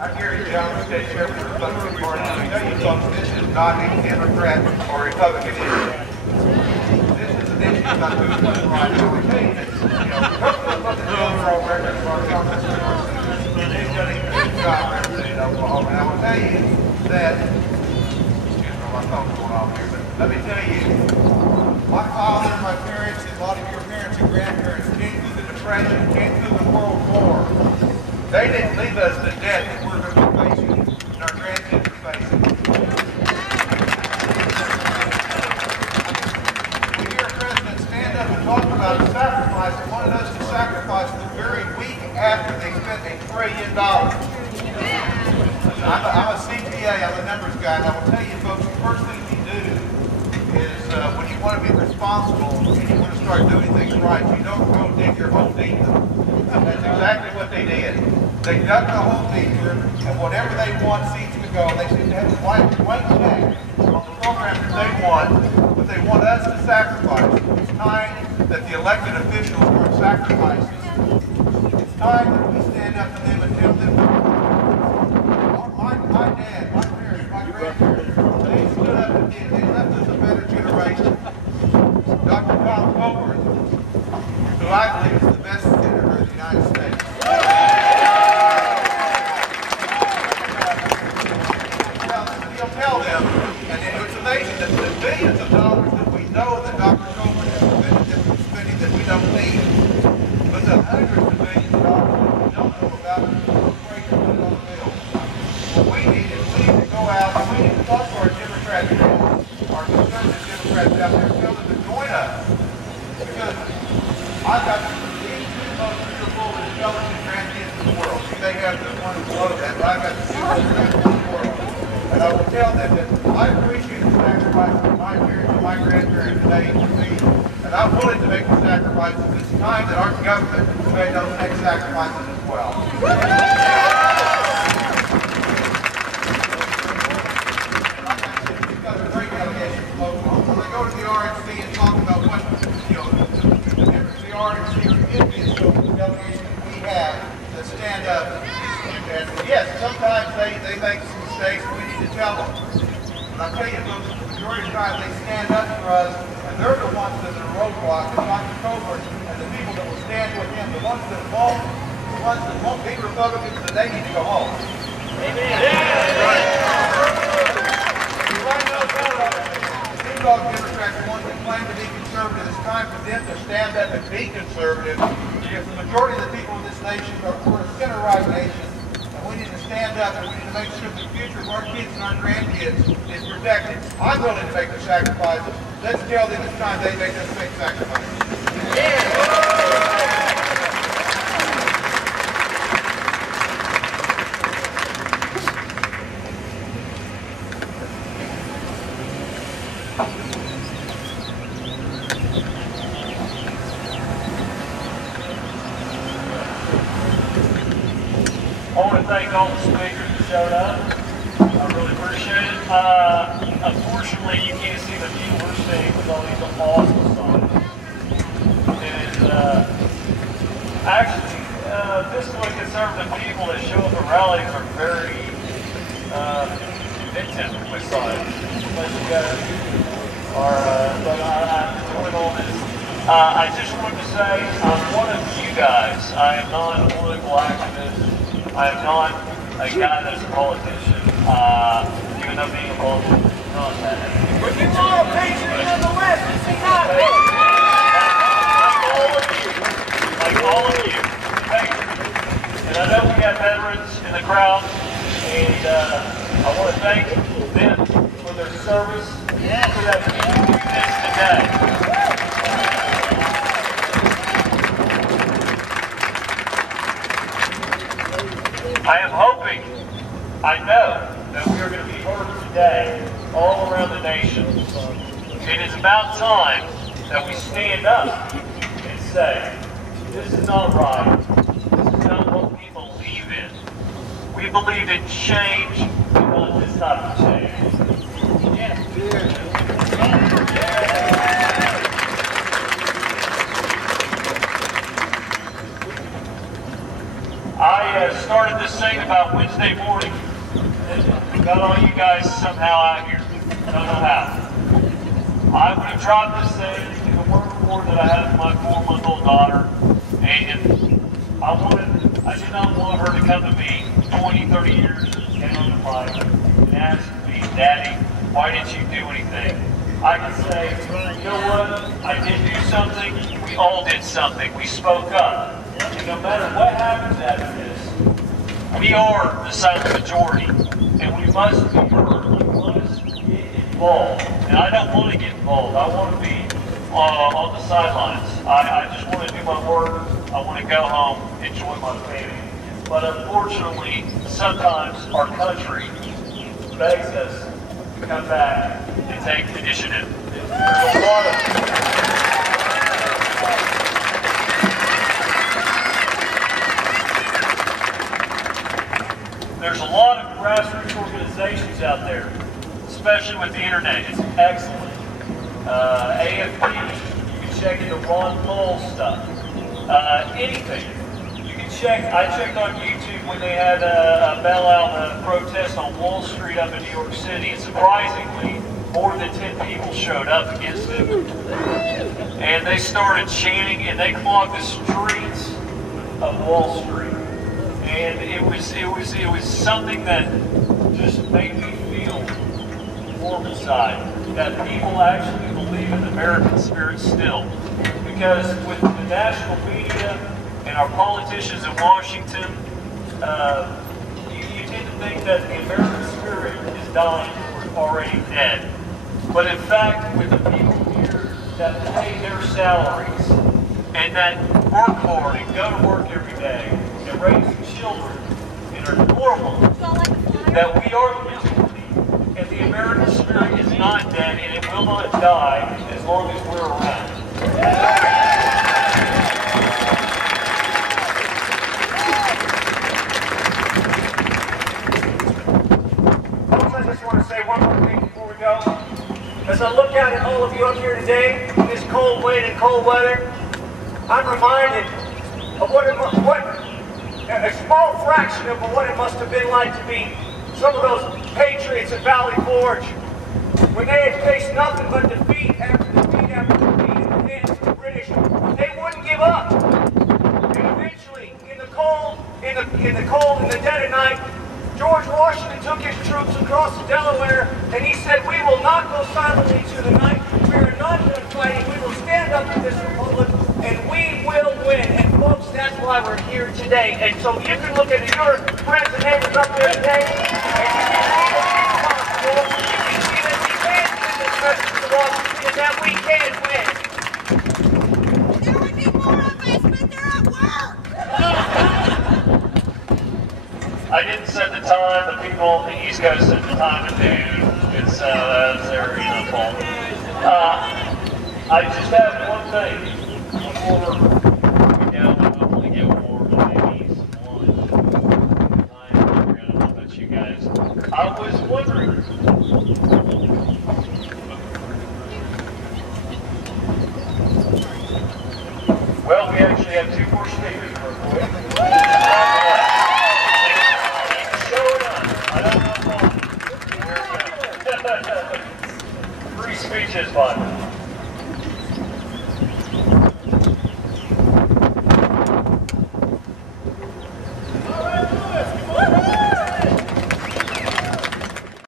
I'm Gary Jones, State Chairman of the Republican Party. I tell you folks, this is not a Democrat or Republican issue. This is an issue about who's doing right. I will tell you that, Republicans look at the overall record of our Congress, they've done a good job representing Oklahoma. And I will tell you that, excuse me, my phone's going off here, but let me tell you, my father, my parents, and a lot of your parents and grandparents came through the Depression, came through the World War. They didn't leave us the debt that we're going to be facing and our grandkids are facing. We hear a president stand up and talk about a sacrifice and wanted us to sacrifice the very week after they spent $1 trillion. I'm a CPA, I'm a numbers guy, and I will tell you folks, the first thing you do is when you want to be responsible and you want to start doing things right, you don't go dig your hole deeper. That's exactly what they did. They dug the hole deeper, and whatever they want seems to go. They seem to have a blank check on the program that they want, but they want us to sacrifice. It's time that the elected officials start sacrificing. It's time that we stand up to them and tell them, my dad, my parents, my grandparents, they stood up and they left us a better generation. Dr. Tom Coburn, who I believe is the best senator of the United States. He'll tell them, and it's amazing that the billions of dollars that we know that Dr. Coburn has spending that we don't need, but the hundreds of millions of dollars that we don't know about, we're afraid to put it on the bill. What we need is we need to go out and we need to talk to our Democrat friends, our conservative Democrats out there, tell them to join us. Because I've got these two most beautiful and intelligent grandkids in the world. You may have the one below that, but I've got the two most beautiful in the world. And I will tell them that I appreciate the sacrifice of my parents and my grandparents made for me. And I'm willing to make the sacrifices. It's time that our government made those next sacrifices as well. We've got a great delegation from Oklahoma. When they go to the RNC and talk about what, the members of the RNC are envious of the delegation that we have that stand up. And yes, sometimes they make some mistakes and we need to tell them. But I'll tell you, the majority of the time they stand up for us, and they're the ones that are the roadblock, and Dr. Coburn and the people that will stand with him, the ones that won't be Republicans, that they need to go home. Amen. Yeah. Right. Right now, the big dog Democrats, the ones that claim to be conservative, it's time for them to stand up and be conservative, because the majority of the people in this nation we're a center-right nation. We need to stand up and we need to make sure the future of our kids and our grandkids is protected. I'm willing to make the sacrifices. Let's tell them it's time they make those same sacrifices. I want to thank all the speakers that showed up. I really appreciate it. Unfortunately, you can't see the view we're seeing with all these awesome songs. And actually, fiscally conservative people that show up at rallies are very inventive with science. But you guys are, but I'm enjoying all this. I just wanted to say, I'm one of you guys. I am not a political activist. I am not a guy that's a politician, even though being a politician is not that. But you are a patriot nonetheless, is he not? Like all of you, patriots. And I know we got veterans in the crowd, and I want to thank them for their service, so that we can do this today. I am hoping, I know, that we are going to be heard today all around the nation. It is about time that we stand up and say, this is not right. This is not what we believe in. We believe in change, not this type of change. I started this saying about Wednesday morning. Got all you guys somehow out here. Don't know how. I would have dropped this thing in the work report that I had with my 4-month-old daughter, and I did not want her to come to me 20, 30 years down the line and ask me, Daddy, why didn't you do anything? I can say, you know what? I did do something. We all did something. We spoke up. And no matter what happens after this, we are the silent majority, and we must be heard. We must get involved. And I don't want to get involved. I want to be on the sidelines. I just want to do my work. I want to go home, enjoy my family. But unfortunately, sometimes our country begs us to come back and take initiative. There's a lot of grassroots organizations out there, especially with the internet. It's excellent. AFP, you can check into Ron Paul stuff. Anything. You can check. I checked on YouTube when they had a bailout protest on Wall Street up in New York City, and surprisingly, more than 10 people showed up against it. And they started chanting, and they clogged the streets of Wall Street. And it was something that just made me feel warm inside, that people actually believe in the American spirit still. Because with the national media and our politicians in Washington, you tend to think that the American spirit is dying or already dead. But in fact, with the people here that pay their salaries and that work hard and go to work every day and raise children and are normal, that we are the majority, and the American spirit is not dead and it will not die as long as we're around. Folks, I just want to say one more thing before we go. As I look out at all of you up here today, in this cold wind and cold weather, I'm reminded of a small fraction of what it must have been like to be some of those patriots at Valley Forge, when they had faced nothing but defeat after defeat after defeat in the hands of the British. They wouldn't give up. And eventually, in the cold, in the dead of night, George Washington took his troops across the Delaware, and he said, "We will not go silently through the night. We are not done fighting. We will stand up for this republic, and we will win." And folks, that's why we're here today. And so you can look at your friends and neighbors up there today, and you can see that it's possible. You can see that we can win this message to Washington, and that we can win. There would be more of us, but they're at work. I didn't set the time. The people on the East Coast set the time at noon. It's their fault. I just have one thing before we go and hopefully get warm and maybe some lunch. I don't know about you guys. I was wondering. Well, we actually have two more speakers real quick. I don't know. Free speech is fun.